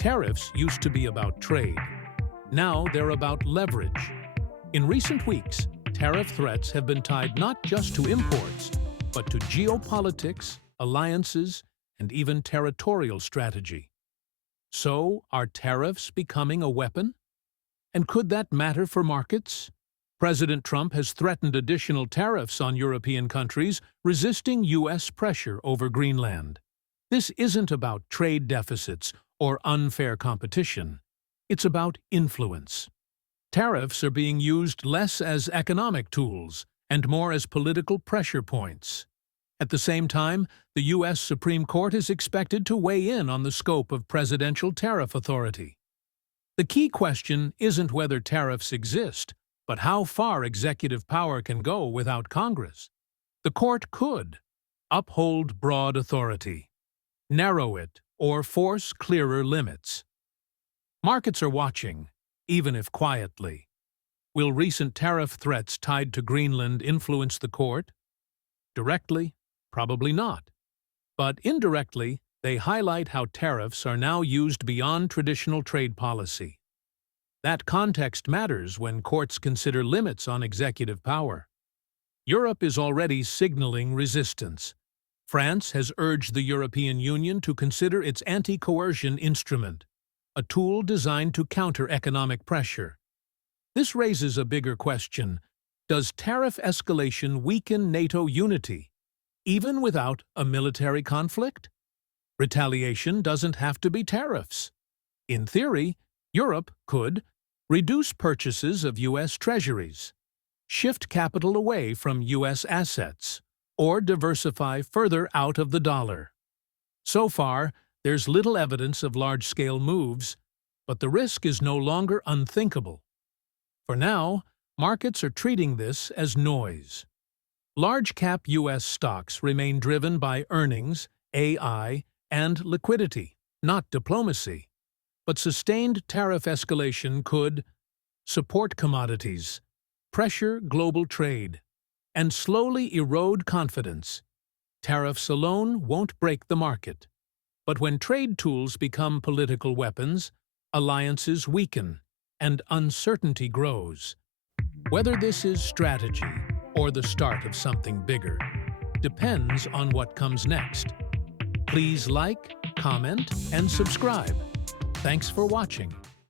Tariffs used to be about trade. Now they're about leverage. In recent weeks, tariff threats have been tied not just to imports, but to geopolitics, alliances, and even territorial strategy. So, are tariffs becoming a weapon? And could that matter for markets? President Trump has threatened additional tariffs on European countries, resisting U.S. pressure over Greenland. This isn't about trade deficits or unfair competition. It's about influence. Tariffs are being used less as economic tools and more as political pressure points. At the same time, the U.S. Supreme Court is expected to weigh in on the scope of presidential tariff authority. The key question isn't whether tariffs exist, but how far executive power can go without Congress. The court could uphold broad authority, narrow it, or force clearer limits. Markets are watching, even if quietly. Will recent tariff threats tied to Greenland influence the court? Directly? Probably not. But indirectly, they highlight how tariffs are now used beyond traditional trade policy. That context matters when courts consider limits on executive power. Europe is already signaling resistance. France has urged the European Union to consider its anti-coercion instrument, a tool designed to counter economic pressure. This raises a bigger question. Does tariff escalation weaken NATO unity, even without a military conflict? Retaliation doesn't have to be tariffs. In theory, Europe could reduce purchases of U.S. treasuries, shift capital away from U.S. assets, or diversify further out of the dollar. So far, there's little evidence of large-scale moves, but the risk is no longer unthinkable. For now, markets are treating this as noise. Large-cap U.S. stocks remain driven by earnings, AI, and liquidity, not diplomacy. But sustained tariff escalation could support commodities, pressure global trade, and slowly erode confidence. Tariffs alone won't break the market. But when trade tools become political weapons, alliances weaken and uncertainty grows. Whether this is strategy or the start of something bigger depends on what comes next. Please like, comment, and subscribe. Thanks for watching.